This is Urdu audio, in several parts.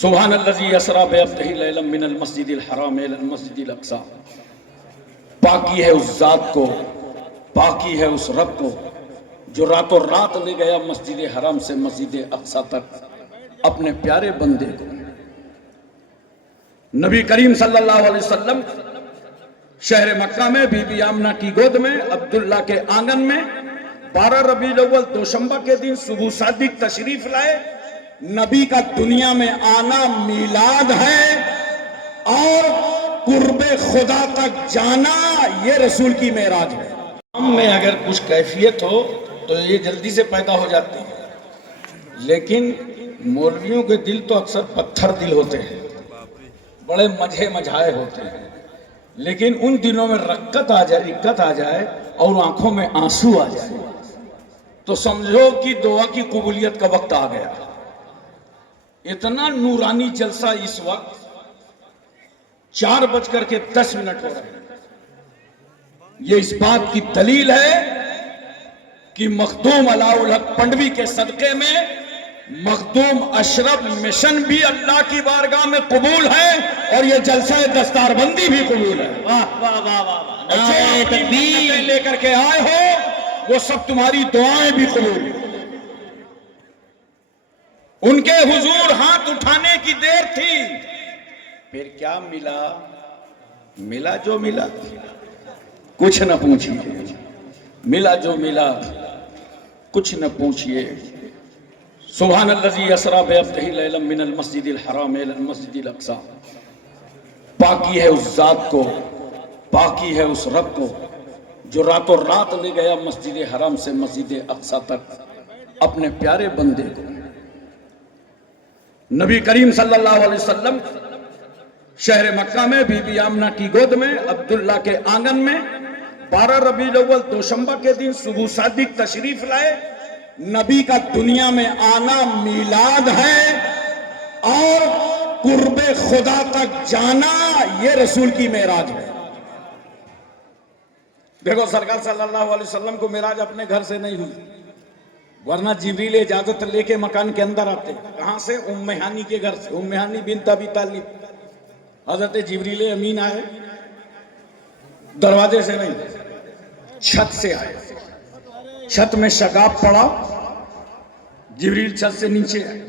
سبحان الذی اسری بعبدہ لیلا من المسجد الحرام الی المسجد الاقصی. پاکی ہے اس ذات کو، پاکی ہے اس رب کو جو راتوں رات لے گیا مسجد حرام سے مسجد اقصی تک اپنے پیارے بندے کو. نبی کریم صلی اللہ علیہ وسلم شہر مکہ میں بی بی آمنہ کی گود میں عبداللہ کے آنگن میں 12 ربیع الاول دوشنبہ کے دن صبح صادق تشریف لائے. نبی کا دنیا میں آنا میلاد ہے اور قرب خدا تک جانا یہ رسول کی معراج ہے. ہم میں اگر کچھ کیفیت ہو تو یہ جلدی سے پیدا ہو جاتی ہے، لیکن مولویوں کے دل تو اکثر پتھر دل ہوتے ہیں، بڑے مجھائے ہوتے ہیں. لیکن ان دنوں میں رکت آ جائے اور آنکھوں میں آنسو آ جائے تو سمجھو کہ دعا کی قبولیت کا وقت آ گیا. اتنا نورانی جلسہ اس وقت 4:10 ہو رہے ہیں. یہ اس بات کی دلیل ہے کہ مخدوم علاء الحق پنڈوی کے صدقے میں مخدوم اشرف مشن بھی اللہ کی بارگاہ میں قبول ہے اور یہ جلسہ دستار بندی بھی قبول ہے. واہ واہ واہ واہ. جو اپنی منتیں لے کر کے آئے ہو وہ سب تمہاری دعائیں بھی قبول ہیں. ان کے حضور ہاتھ اٹھانے کی دیر تھی، پھر کیا ملا جو ملا کچھ نہ پوچھئے، ملا جو ملا کچھ نہ پوچھئے. سبحان الذی اسری بعبدہ لیلا من المسجد الحرام الی المسجد الاقصی. پاکی ہے اس ذات کو، پاکی ہے اس رب کو جو راتوں رات لے گیا مسجد حرام سے مسجد اقصی تک اپنے پیارے بندے کو. نبی کریم صلی اللہ علیہ وسلم شہر مکہ میں بی بی آمنہ کی گود میں عبداللہ کے آنگن میں 12 ربیع الاول دوشنبہ کے دن صبح صادق تشریف لائے. نبی کا دنیا میں آنا میلاد ہے اور قرب خدا تک جانا یہ رسول کی معراج ہے. دیکھو سرکار صلی اللہ علیہ وسلم کو معراج اپنے گھر سے نہیں ہوئی، ورنہ جبریل اجازت لے کے مکان کے اندر آتے. کہاں سے؟ ام ہانی کے گھر سے. ام ہانی بنت ابی طالب. حضرت جبریل امین آئے، دروازے سے نہیں چھت سے آئے. چھت میں شگاف پڑا، جبریل چھت سے نیچے آئے.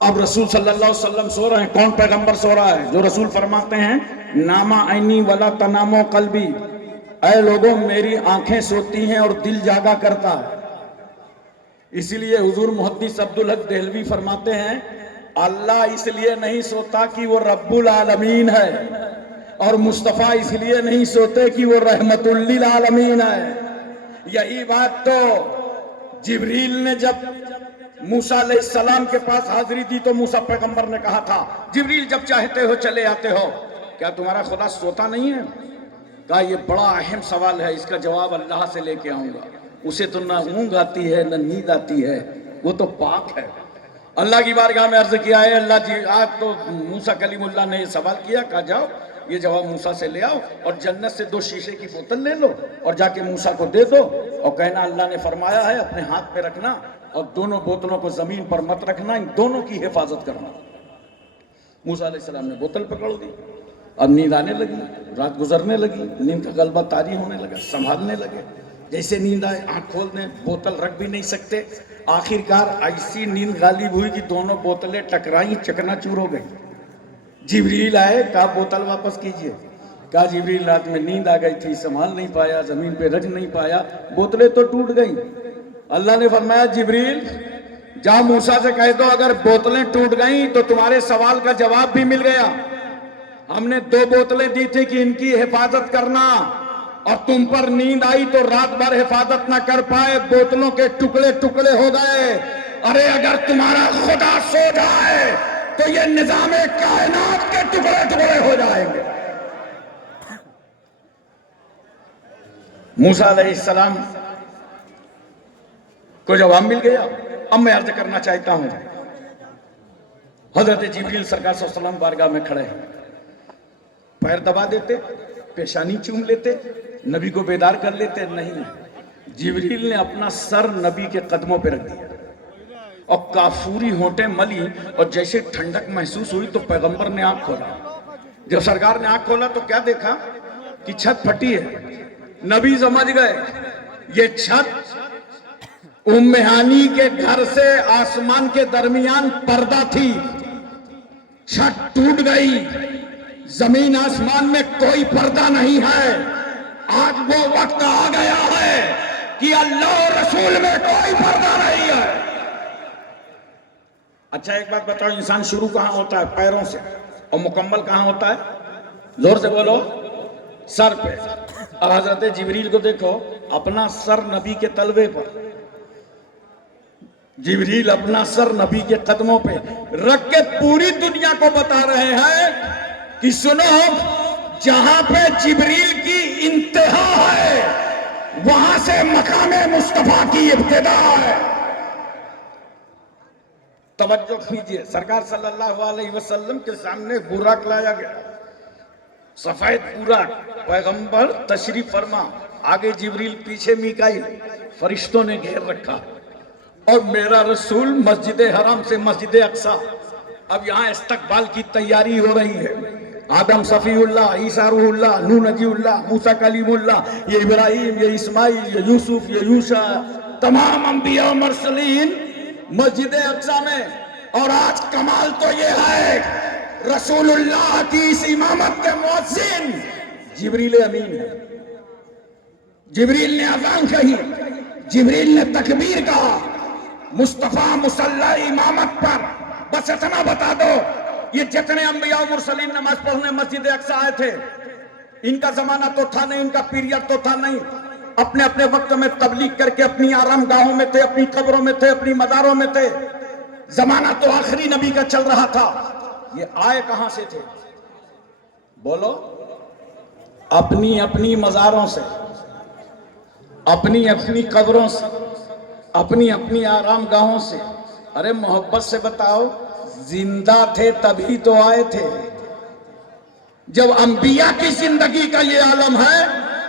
اب رسول صلی اللہ علیہ وسلم سو رہے ہیں. کون پیغمبر سو رہا ہے؟ جو رسول فرماتے ہیں ناما عینی ولا تنامو قلبی، اے لوگوں میری آنکھیں سوتی ہیں اور دل جاگا کرتا ہے. اسی لیے حضور محدث عبدالحق دہلوی فرماتے ہیں اللہ اس لیے نہیں سوتا کہ وہ رب العالمین ہے، اور مصطفیٰ اس لیے نہیں سوتے کہ وہ رحمت للعالمین ہے. یہی بات تو جبریل نے جب موسیٰ علیہ السلام کے پاس حاضری دی تو موسیٰ پیغمبر نے کہا تھا جبریل جب چاہتے ہو چلے آتے ہو، کیا تمہارا خدا سوتا نہیں ہے؟ کہا یہ بڑا اہم سوال ہے، اس کا جواب اللہ سے لے کے آؤں گا. اسے تو نہ اونگ آتی ہے نہ نیند آتی ہے، وہ تو پاک ہے. اللہ کی بارگاہ میں عرض کیا ہے اللہ جی آج تو موسیٰ کلیم اللہ نے یہ سوال کیا، کہا جاؤ یہ جواب موسیٰ سے لے آؤ اور جنت سے 2 شیشے کی بوتل لے لو اور جا کے موسیٰ کو دے دو اور کہنا اللہ نے فرمایا ہے اپنے ہاتھ پہ رکھنا اور دونوں بوتلوں کو زمین پر مت رکھنا، ان دونوں کی حفاظت کرنا. موسیٰ علیہ السلام نے بوتل پکڑ دی. اب نیند آنے لگی، رات گزرنے لگی، نیند کا غلبہ طاری ہونے لگا، سنبھالنے لگے. جیسے نیند آئے آنکھ کھول دیں، بوتل رکھ بھی نہیں سکتے. آخر کار ایسی نیند غالب ہوئی کہ دونوں بوتلیں ٹکرائیں، چکنا چور ہو گئی. جبریل آئے، کہا بوتل واپس کیجئے. کہا جبریل رات میں نیند آ گئی تھی، سنبھال نہیں پایا، زمین پہ رکھ نہیں پایا، بوتلیں تو ٹوٹ گئیں. اللہ نے فرمایا جبریل جا موسیٰ سے کہہ دو اگر بوتلیں ٹوٹ گئیں تو تمہارے سوال کا جواب بھی مل گیا. ہم نے 2 بوتلیں دی تھی کہ ان کی حفاظت کرنا، اور تم پر نیند آئی تو رات بھر حفاظت نہ کر پائے، بوتلوں کے ٹکڑے ٹکڑے ہو گئے. ارے اگر تمہارا خدا سو جائے تو یہ نظام کائنات کے ٹکڑے ٹکڑے ہو جائیں گے. موسیٰ علیہ السلام کو جواب مل گیا. اب میں عرض کرنا چاہتا ہوں حضرت جبریل سرکار صلی اللہ علیہ وسلم بارگاہ میں کھڑے ہیں، پیر دبا دیتے، پیشانی چوم لیتے، نبی کو بیدار کر لیتے. نہیں، جبریل نے اپنا سر نبی کے قدموں پہ رکھ دیا. اور کافوری ہونٹیں ملی اور جیسے ٹھنڈک محسوس ہوئی تو پیغمبر نے آنکھ کھولا. جب سرکار نے آنکھ کھولا تو کیا دیکھا کہ چھت پھٹی ہے. نبی سمجھ گئے یہ چھت ام ہانی کے گھر سے آسمان کے درمیان پردہ تھی. چھت ٹوٹ گئی, زمین آسمان میں کوئی پردہ نہیں ہے. آج وہ وقت آ گیا ہے کہ اللہ اور رسول میں کوئی پردہ نہیں ہے. اچھا ایک بات بتاؤ, انسان شروع کہاں ہوتا ہے؟ پیروں سے. اور مکمل کہاں ہوتا ہے؟ زور سے بولو, سر پہ. اب حضرت جبریل کو دیکھو, اپنا سر نبی کے تلوے پر, جبریل اپنا سر نبی کے قدموں پہ رکھ کے پوری دنیا کو بتا رہے ہیں کہ سنو, جہاں پہ جبریل کی انتہا ہے وہاں سے مقام مصطفیٰ کی ابتدا ہے. توجہ کیجئے, سرکار صلی اللہ علیہ وسلم کے سامنے براق لایا گیا, سفید براق. پیغمبر تشریف فرما, آگے جبریل, پیچھے میکائیل. فرشتوں نے گھیر رکھا اور میرا رسول مسجد حرام سے مسجد اقصی. اب یہاں استقبال کی تیاری ہو رہی ہے. آدم صفی اللہ, عیسیٰ روح اللہ, نوح نجی اللہ, موسیٰ کلیم اللہ, یہ ابراہیم, یہ اسماعیل, یہ یوسف, یہ یوشع, تمام انبیاء و مرسلین مسجد اقصی میں. اور آج کمال تو یہ ہے, رسول اللہ کی اس امامت کے مؤذن جبریل امین ہے. جبریل نے اذان کہی, جبریل نے تکبیر کہا, مصطفیٰ مصلی امامت پر. بس اتنا بتا دو, یہ جتنے انبیاء و مرسلین نماز پڑھنے مسجد اقصی آئے تھے, ان کا زمانہ تو تھا نہیں, ان کا پیریڈ تو تھا نہیں. اپنے اپنے وقت میں تبلیغ کر کے اپنی آرام گاہوں میں تھے, اپنی قبروں میں تھے, اپنی مزاروں میں تھے. زمانہ تو آخری نبی کا چل رہا تھا. یہ آئے کہاں سے تھے؟ بولو, اپنی اپنی مزاروں سے, اپنی اپنی قبروں سے, اپنی اپنی آرام گاہوں سے. ارے محبت سے بتاؤ, زندہ تھے تبھی تو آئے تھے. جب انبیاء کی زندگی کا یہ عالم ہے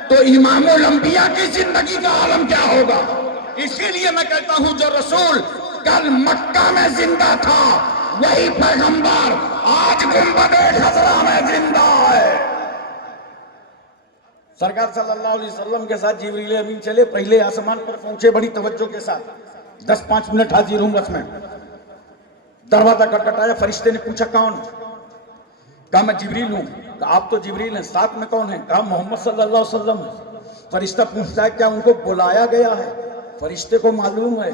تو امام الانبیاء کی زندگی کا عالم کیا ہوگا؟ اسی لیے میں کہتا ہوں جو رسول کل مکہ میں زندہ تھا وہی پیغمبر آج گنبد خضرا میں زندہ ہے. سرکار صلی اللہ علیہ وسلم کے ساتھ جبریل امین چلے, پہلے آسمان پر پہنچے بڑی توجہ کے ساتھ. 10-5 منٹ حاضر ہوں بس میں. دروازہ کھٹکھٹایا, فرشتے نے پوچھا کون؟ کہا میں جبریل ہوں. کہا آپ تو جبریل ہیں, ساتھ میں کون ہیں؟ کہا محمد صلی اللہ علیہ وسلم ہے. فرشتہ پوچھتا ہے کیا ان کو بلایا گیا ہے؟ فرشتے کو معلوم ہے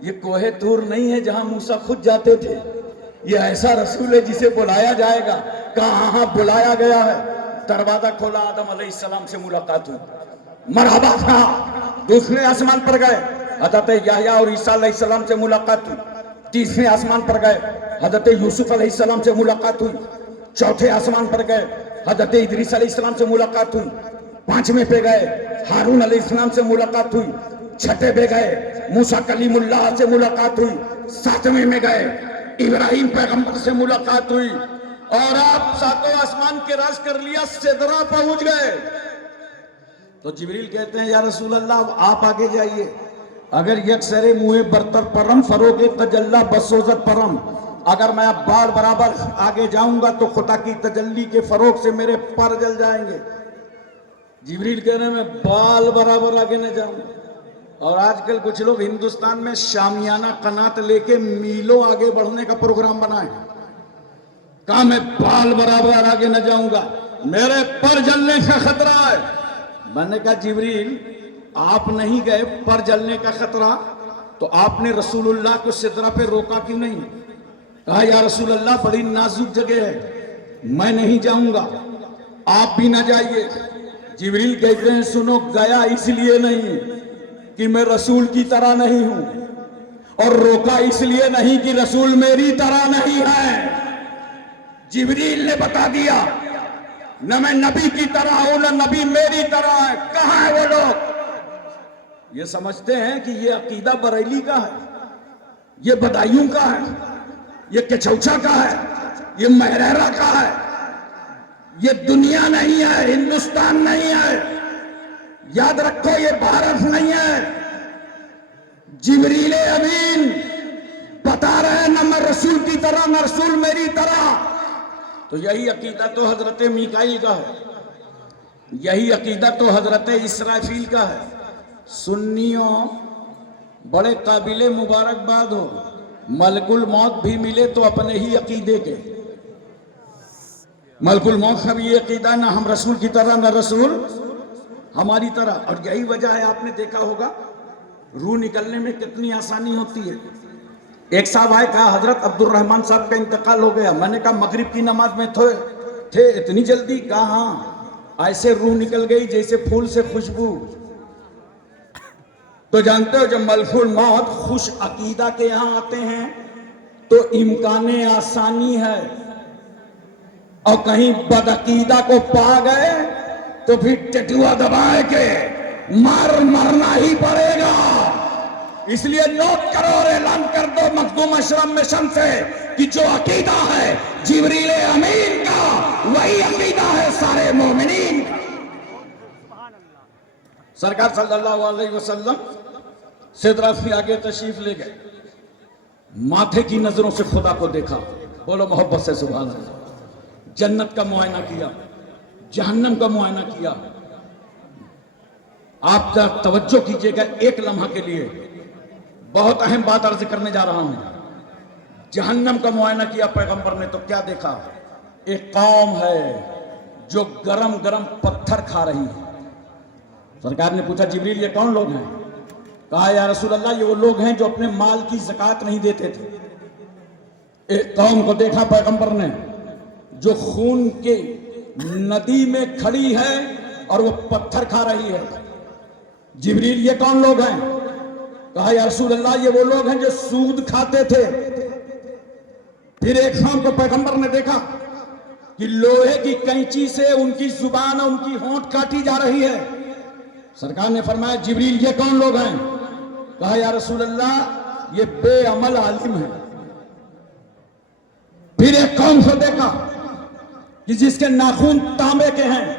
یہ کوہ طور نہیں ہے جہاں موسیٰ خود جاتے تھے, یہ ایسا رسول ہے جسے بلایا جائے گا. کہا ہاں بلایا گیا ہے. دروازہ کھولا, آدم علیہ السلام سے ملاقات ہوئی, مرحبا کہا. دوسرے آسمان پر گئے, حضرت یحییٰ اور عیسیٰ علیہ السلام سے ملاقات ہوئی. تیسرے آسمان پر گئے, حضرت یوسف علیہ السلام سے ملاقات ہوئی. چوتھے آسمان پر گئے, حضرت ادریس علیہ السلام سے ملاقات ہوئی. 5ویں پہ گئے, ہارون علیہ السلام سے ملاقات ہوئی. 6 پہ گئے, موسیٰ کلیم اللہ سے ملاقات ہوئی. 7ویں میں گئے, ابراہیم پیغمبر سے ملاقات ہوئی. اور آپ 7واں آسمان کے راز کر لیا, سدرہ پہنچ گئے. تو جبریل کہتے ہیں یا رسول اللہ آپ آگے جائیے, اگر یک سرے منہ برتر پرم فروغ تجلی بسوزت پرم. اگر میں اب بال برابر آگے جاؤں گا تو خدا کی تجلی کے فروغ سے میرے پر جل جائیں گے. جبریل کہہ رہے ہیں میں بال برابر آگے نہ جاؤں. اور آج کل کچھ لوگ ہندوستان میں شامیانہ قنات لے کے میلوں آگے بڑھنے کا پروگرام بنائے. کہا میں بال برابر آگے نہ جاؤں گا, میرے پر جلنے کا خطرہ ہے. میں نے کہا جبریل آپ نہیں گئے, پر جلنے کا خطرہ تو آپ نے رسول اللہ کو سدرہ پہ روکا کیوں نہیں؟ کہا یا رسول اللہ بڑی نازک جگہ ہے, میں نہیں جاؤں گا, آپ بھی نہ جائیے. جبریل کہتے ہیں سنو, گیا اس لیے نہیں کہ میں رسول کی طرح نہیں ہوں, اور روکا اس لیے نہیں کہ رسول میری طرح نہیں ہے. جبریل نے بتا دیا نہ میں نبی کی طرح ہوں نہ نبی میری طرح ہے. کہاں ہے وہ لوگ؟ یہ سمجھتے ہیں کہ یہ عقیدہ بریلی کا ہے, یہ بدایوں کا ہے, یہ کچوچا کا ہے, یہ محررہ کا ہے. یہ دنیا نہیں ہے, ہندوستان نہیں ہے, یاد رکھو یہ بھارت نہیں ہے. جبریل امین رسول کی طرح نہ رسول میری طرح. تو یہی عقیدہ تو حضرت میکائیل کا ہے, یہی عقیدہ تو حضرت اسرافیل کا ہے. سنیوں بڑے قابل مبارکباد ہو, ملک الموت بھی ملے تو اپنے ہی عقیدے کے. ملک الموت کا بھی یہ عقیدہ, نہ ہم رسول کی طرح نہ رسول ہماری طرح. اور یہی وجہ ہے, آپ نے دیکھا ہوگا روح نکلنے میں کتنی آسانی ہوتی ہے. ایک صاحب آئے, کہا حضرت عبد الرحمن صاحب کا انتقال ہو گیا. میں نے کہا مغرب کی نماز میں تھے اتنی جلدی؟ کہا ہاں, ایسے روح نکل گئی جیسے پھول سے خوشبو. تو جانتے ہو جب ملک الموت خوش عقیدہ کے یہاں آتے ہیں تو امکان آسانی ہے, اور کہیں بد عقیدہ کو پا گئے تو پھر ٹٹوا دبائے کے مرنا ہی پڑے گا. اس لیے نوٹ کرو اور اعلان کر دو مخدوم اشرم میں شمس سے کہ جو عقیدہ ہے جبریل امین کا وہی عقیدہ ہے سارے مومنین کا. سرکار صلی اللہ علیہ وسلم سدرہ سے آگے تشریف لے گئے, ماتھے کی نظروں سے خدا کو دیکھا. بولو محبت سے سبحان اللہ. جنت کا معائنہ کیا, جہنم کا معائنہ کیا. آپ توجہ کیجئے گا ایک لمحہ کے لیے, بہت اہم بات عرض کرنے جا رہا ہوں. جہنم کا معائنہ کیا پیغمبر نے تو کیا دیکھا؟ ایک قوم ہے جو گرم گرم پتھر کھا رہی ہے. سرکار نے پوچھا جبریل یہ کون لوگ ہیں؟ کہا یا رسول اللہ یہ وہ لوگ ہیں جو اپنے مال کی زکوٰۃ نہیں دیتے تھے. ایک قوم کو دیکھا پیغمبر نے جو خون کے ندی میں کھڑی ہے اور وہ پتھر کھا رہی ہے. جبریل یہ کون لوگ ہیں؟ کہا یا رسول اللہ یہ وہ لوگ ہیں جو سود کھاتے تھے. پھر ایک قوم کو پیغمبر نے دیکھا کہ لوہے کی کینچی سے ان کی زبان اور ان کی ہونٹ کاٹی جا رہی ہے. سرکار نے فرمایا جبریل یہ کون لوگ ہیں؟ کہا یا رسول اللہ یہ بے عمل عالم ہیں. پھر ایک قوم کو دیکھا کہ جس کے ناخن تانبے کے ہیں,